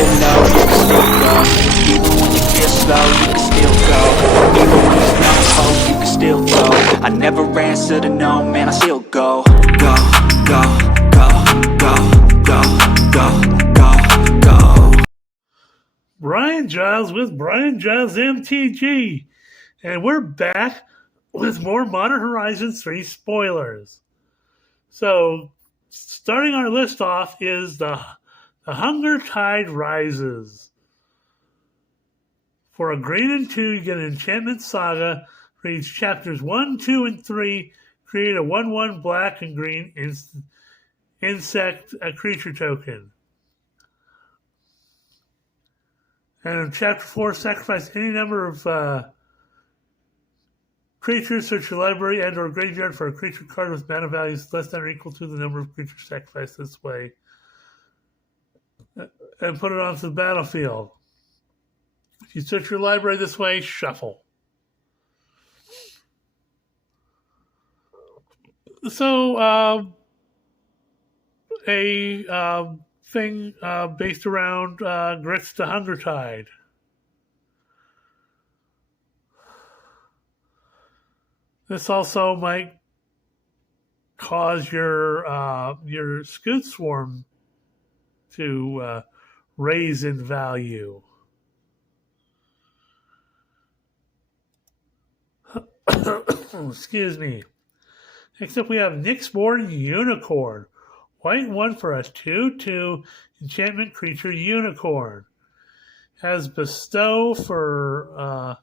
feel low, you can still go. Even when you feel slow, you can still go. Even when there's no hope, you can still go. I never answer to no, man, I still go. Go, go, go, go, go, go, go, go. Brian Giles with Brian Giles MTG. And we're back with more Modern Horizons 3 spoilers. So, starting our list off is the Hunger Tide Rises. For a green and 2, you get an Enchantment Saga. Reads chapters 1, 2, and 3. Create a 1/1 black and green insect creature token. And in chapter 4, sacrifice any number of creatures, search your library and or graveyard for a creature card with mana values less than or equal to the number of creatures sacrificed this way. And put it onto the battlefield. If you search your library this way, shuffle. So, a thing based around Grits to Hunger Tide. This also might cause your Scute Swarm to raise in value. Excuse me. Next up, we have Nyxborn Unicorn. White 1 for a 2/2 enchantment creature unicorn. Has Bestow for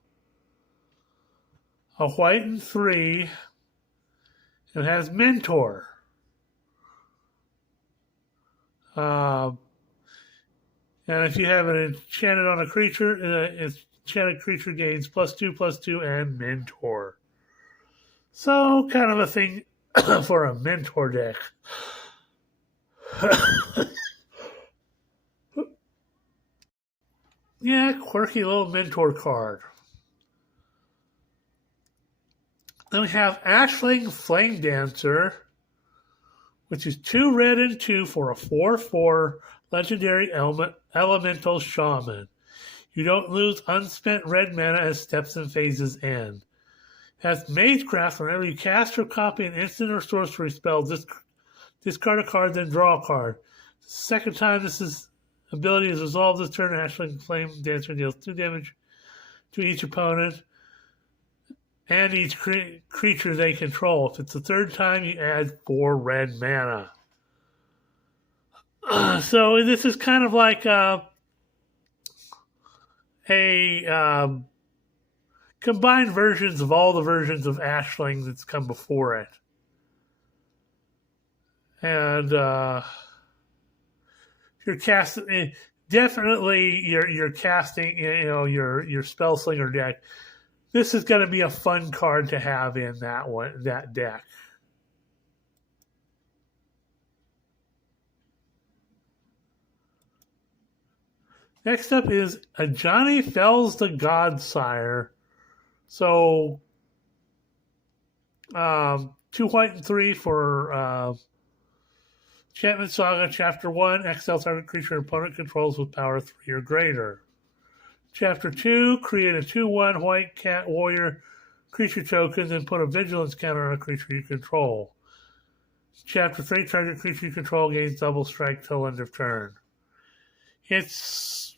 a white and 3. It has Mentor. And if you have it enchanted on a creature, enchanted creature gains +2/+2 and Mentor. So, kind of a thing for a Mentor deck. Yeah, quirky little Mentor card. Then we have Ashling Flame Dancer, which is 2 red and 2 for a 4/4 legendary elemental shaman. You don't lose unspent red mana as steps and phases end. Has Magecraft. Whenever you cast or copy an instant or sorcery spell, discard a card, then draw a card. The second time this ability is resolved this turn, Ashling Flame Dancer deals 2 damage to each opponent and each creature they control. If it's the third time, you add 4 red mana. So this is kind of like combined versions of all the versions of Ashling that's come before it. And you're casting, definitely you're casting, your Spellslinger deck. This is going to be a fun card to have in that deck. Next up is Ajani Fells the Godsire. So, 2 white and 3 for Enchantment Saga, Chapter 1, exile target creature opponent controls with power 3 or greater. Chapter 2, create a 2/1 white cat warrior creature token, then put a vigilance counter on a creature you control. Chapter 3, target creature you control gains double strike till end of turn. It's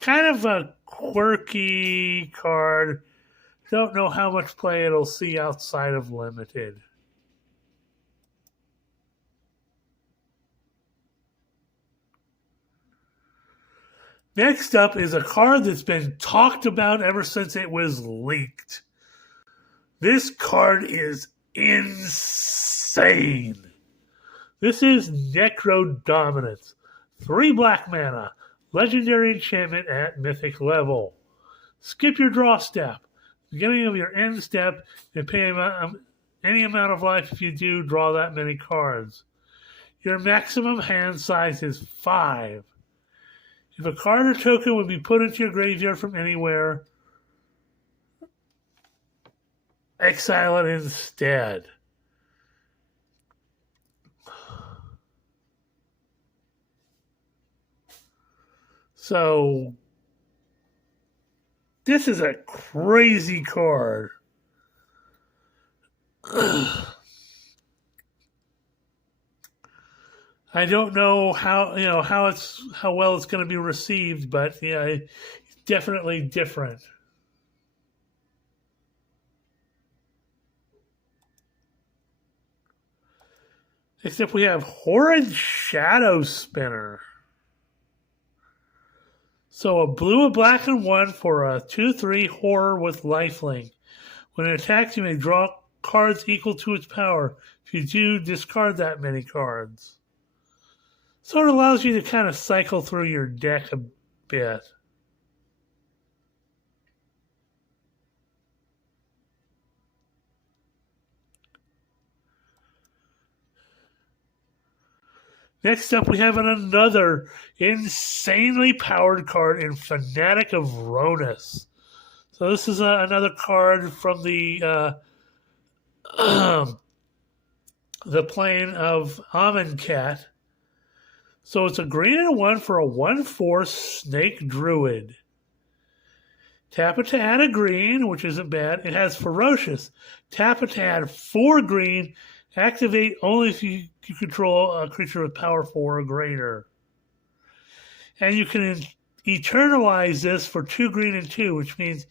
kind of a quirky card. Don't know how much play it'll see outside of Limited. Next up is a card that's been talked about ever since it was leaked. This card is insane. This is Necro Dominance. 3 black mana. Legendary enchantment at mythic level. Skip your draw step. Beginning of your end step, and pay any amount of life if you do draw that many cards. Your maximum hand size is 5. If a card or token would be put into your graveyard from anywhere, exile it instead. So this is a crazy card. I don't know how well it's going to be received, but yeah, it's definitely different. Except we have Horrid Shadow Spinner. So a blue, a black, and 1 for a 2/3 horror with lifelink. When it attacks, you may draw cards equal to its power. If you do, discard that many cards. So it allows you to kind of cycle through your deck a bit. Next up, we have another insanely powered card in Fanatic of Ronus. So this is another card from the plane of Amonkhet. So it's a green and 1 for a 1/4 Snake Druid. Tap it to add a green, which isn't bad. It has Ferocious. Tap it to add 4 green. Activate only if you control a creature with power 4 or greater. And you can eternalize this for 2 green and 2, which means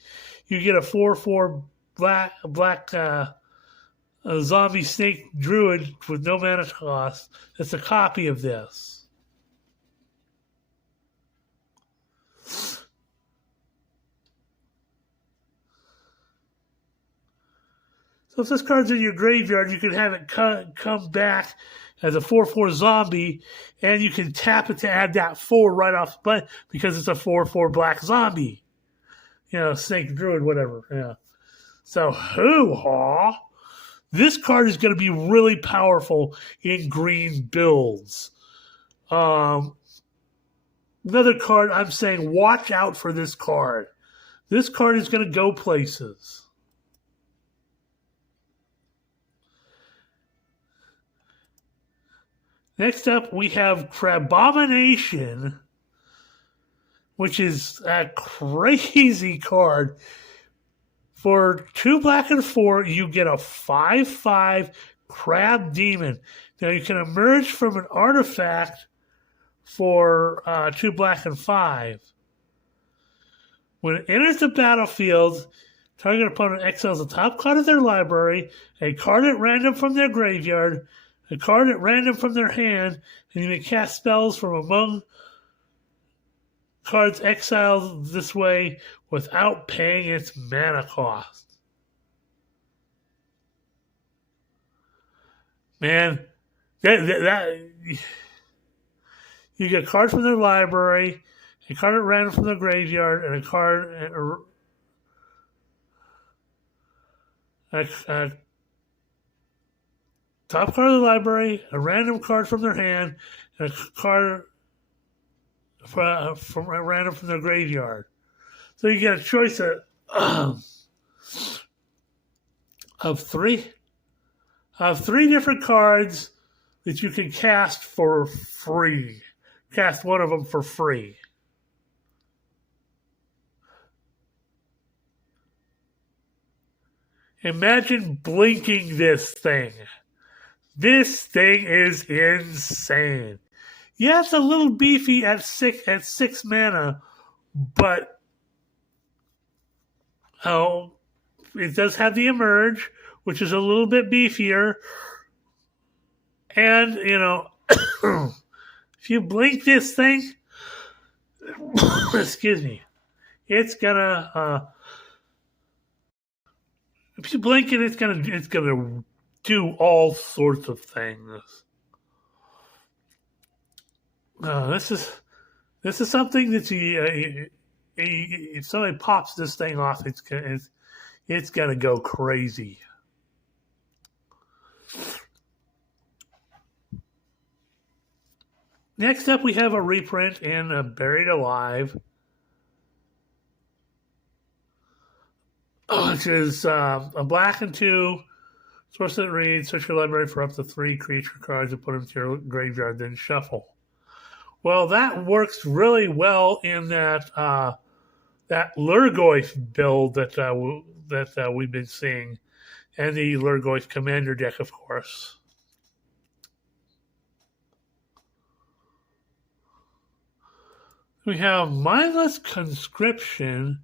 you get a 4/4 black a zombie snake druid with no mana cost. That's a copy of this. So if this card's in your graveyard, you can have it come back as a 4/4 zombie, and you can tap it to add that 4 right off the butt because it's a 4/4 black zombie. Snake druid, whatever. Yeah. So hoo-ha! This card is going to be really powerful in green builds. Another card, I'm saying watch out for this card. This card is going to go places. Next up, we have Crabomination, which is a crazy card. For 2 black and 4, you get a 5/5 Crab Demon. Now, you can emerge from an artifact for 2 black and 5. When it enters the battlefield, target opponent exiles the top card of their library, a card at random from their graveyard, a card at random from their hand, and you may cast spells from among cards exiled this way without paying its mana cost. Man, that you get cards from their library, a card at random from their graveyard, and a card top card of the library, a random card from their hand, and a card from random from their graveyard. So you get a choice of three different cards that you can cast for free. Cast one of them for free. Imagine blinking this thing. This thing is insane. Yeah, it's a little beefy at six mana, but it does have the emerge, which is a little bit beefier. And if you blink this thing, excuse me, it's gonna. If you blink it, it's gonna do all sorts of things. This is something that if somebody pops this thing off, it's gonna go crazy. Next up, we have a reprint in Buried Alive, which is a black and 2. Source that reads: search your library for up to 3 creature cards and put them to your graveyard, then shuffle. Well, that works really well in that Lurgoyf build that we've been seeing, and the Lurgoyf Commander deck, of course. We have Mindless Conscription,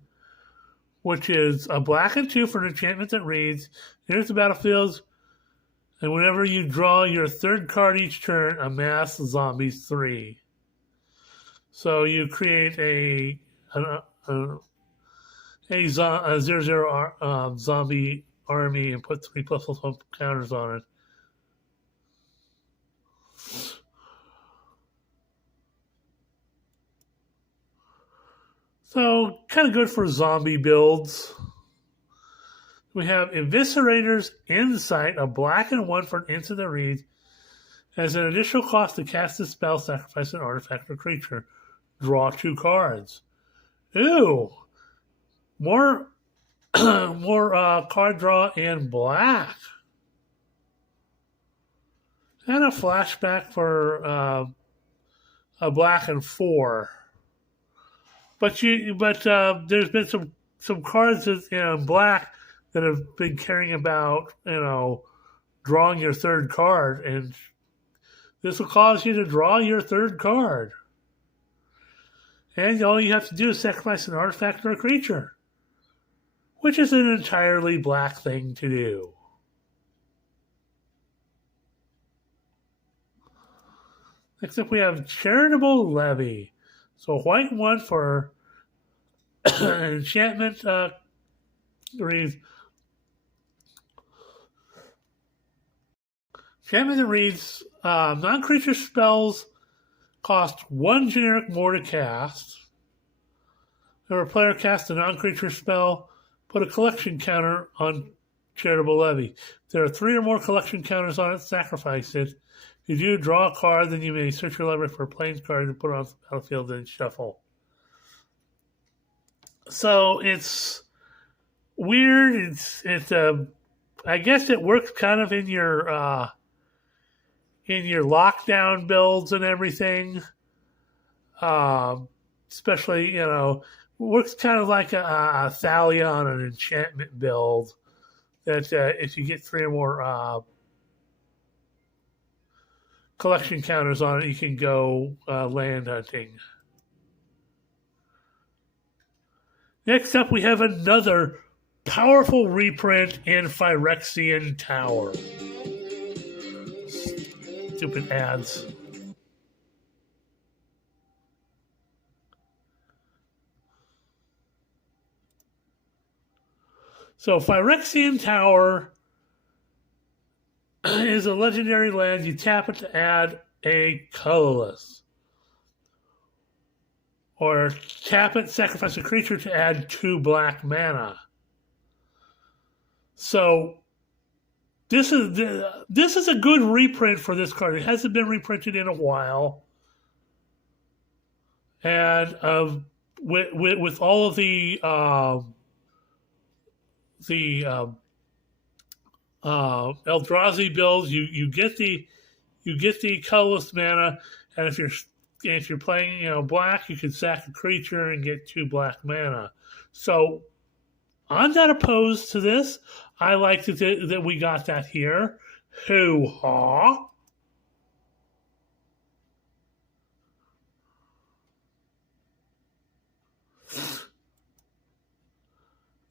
which is a black and 2 for an enchantment that reads, here's the battlefield, and whenever you draw your third card each turn, amass zombies 3. So you create a 0/0 zombie army and put 3+1 counters on it. So kind of good for zombie builds. We have Eviscerator's Insight, a black and 1 for an instant that reads, as an additional cost to cast this spell, sacrifice an artifact or creature. Draw 2 cards. Ooh. More card draw in black. And a flashback for a black and 4. But there's been some cards in black that have been caring about, drawing your third card, and this will cause you to draw your third card. And all you have to do is sacrifice an artifact or a creature, which is an entirely black thing to do. Next up, we have Charitable Levy. So white 1 for an enchantment reads. Enchantment that reads, non-creature spells cost 1 generic more to cast. If a player casts a non-creature spell, put a collection counter on Charitable Levy. If there are 3 or more collection counters on it, sacrifice it. If you do draw a card, then you may search your library for a plains card and put it on the battlefield and shuffle. So it's weird. It's I guess it works kind of in your lockdown builds and everything. Especially, works kind of like a Thalia on an enchantment build. That if you get 3 or more collection counters on it, you can go land hunting. Next up, we have another powerful reprint in Phyrexian Tower. Stupid ads. So Phyrexian Tower is a legendary land. You tap it to add a colorless. Or tap it, sacrifice a creature to add 2 black mana. So this is a good reprint for this card. It hasn't been reprinted in a while, and with all of the Eldrazi builds, you get the colorless mana, and if you're playing black, you can sack a creature and get 2 black mana. So I'm not opposed to this. I like that we got that here. Hoo-ha.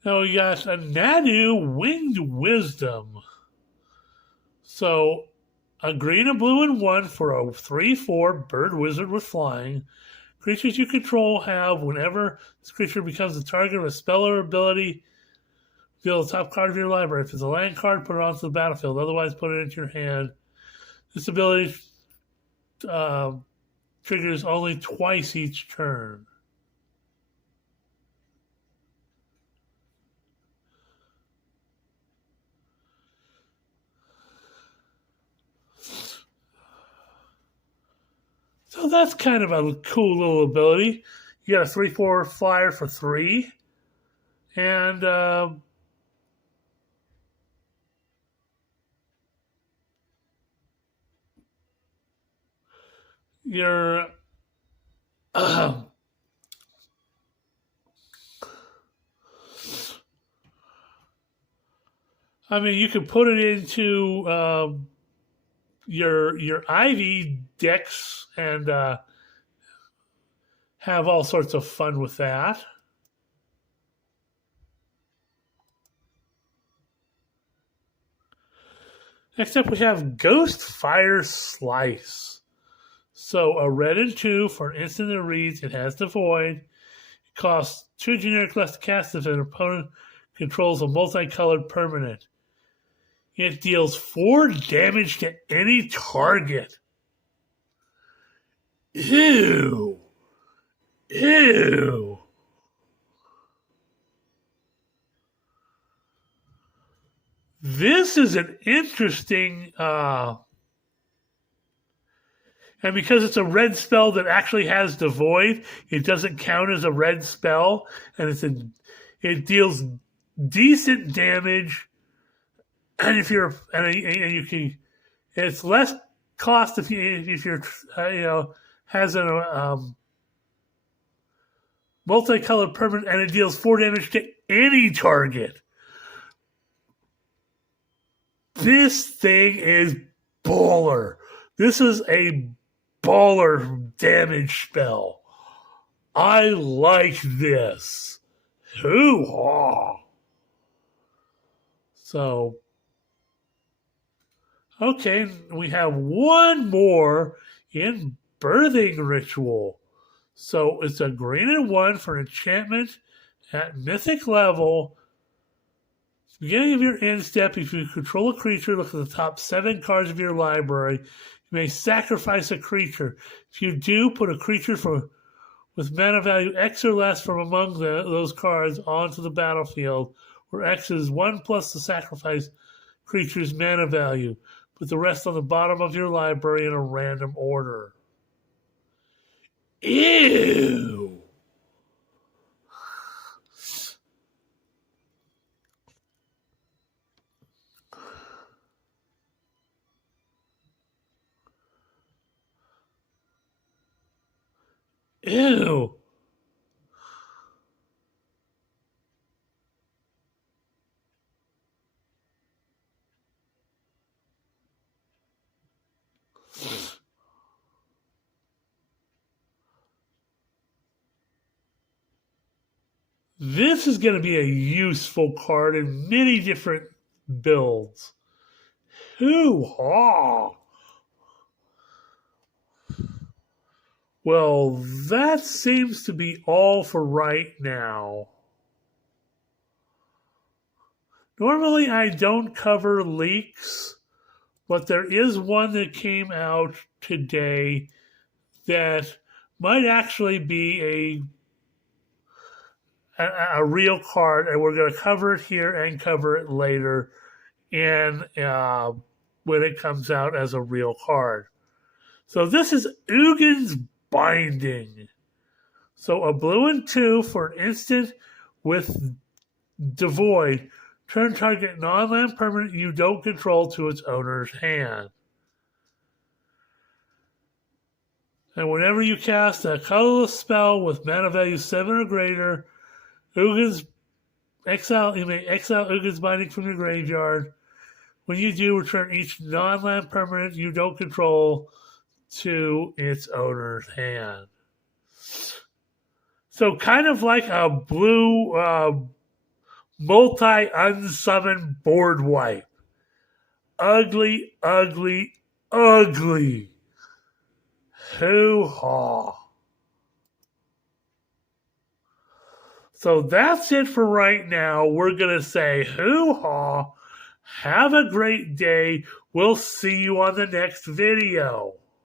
Now we got a Nanu Winged Wisdom. So a green, a blue, and 1 for a 3/4 bird wizard with flying. Creatures you control have, whenever this creature becomes the target of a spell or ability, deal the top card of your library. If it's a land card, put it onto the battlefield. Otherwise, put it into your hand. This ability triggers only twice each turn. So that's kind of a cool little ability. You got a 3/4 flyer for 3. And I mean, you could put it into your Ivy decks and have all sorts of fun with that. Next up, we have Ghost Fire Slice. So a red and 2 for an instant that reads. It has the void. It costs 2 generic less to cast if an opponent controls a multicolored permanent. It deals 4 damage to any target. Ew. Ew. This is an interesting, and because it's a red spell that actually has the void, it doesn't count as a red spell, and it deals decent damage. And if you're and you can, it's less cost if you're has a multicolored permanent, and it deals 4 damage to any target. This thing is baller. This is a baller damage spell. I like this. Hoo-ha. So, okay, we have one more in Birthing Ritual. So it's a green and 1 for enchantment at mythic level. Beginning of your end step, if you control a creature, look at the top 7 cards of your library. You may sacrifice a creature. If you do, put a creature with mana value X or less from among those cards onto the battlefield, where X is 1 plus the sacrifice creature's mana value. Put the rest on the bottom of your library in a random order. Ew! Ew. This is going to be a useful card in many different builds. Hoo-ha! Well, that seems to be all for right now. Normally, I don't cover leaks, but there is one that came out today that might actually be a real card, and we're going to cover it here and cover it later, and when it comes out as a real card. So this is Ugin's Binding. So a blue and 2 for an instant with Devoid. Turn target non-land permanent you don't control to its owner's hand. And whenever you cast a colorless spell with mana value 7 or greater, you may exile Ugin's Binding from your graveyard. When you do, return each non-land permanent you don't control to its owner's hand. So kind of like a blue multi-unsummoned board wipe. Ugly, ugly, ugly. Hoo-ha. So that's it for right now. We're going to say hoo-ha. Have a great day. We'll see you on the next video.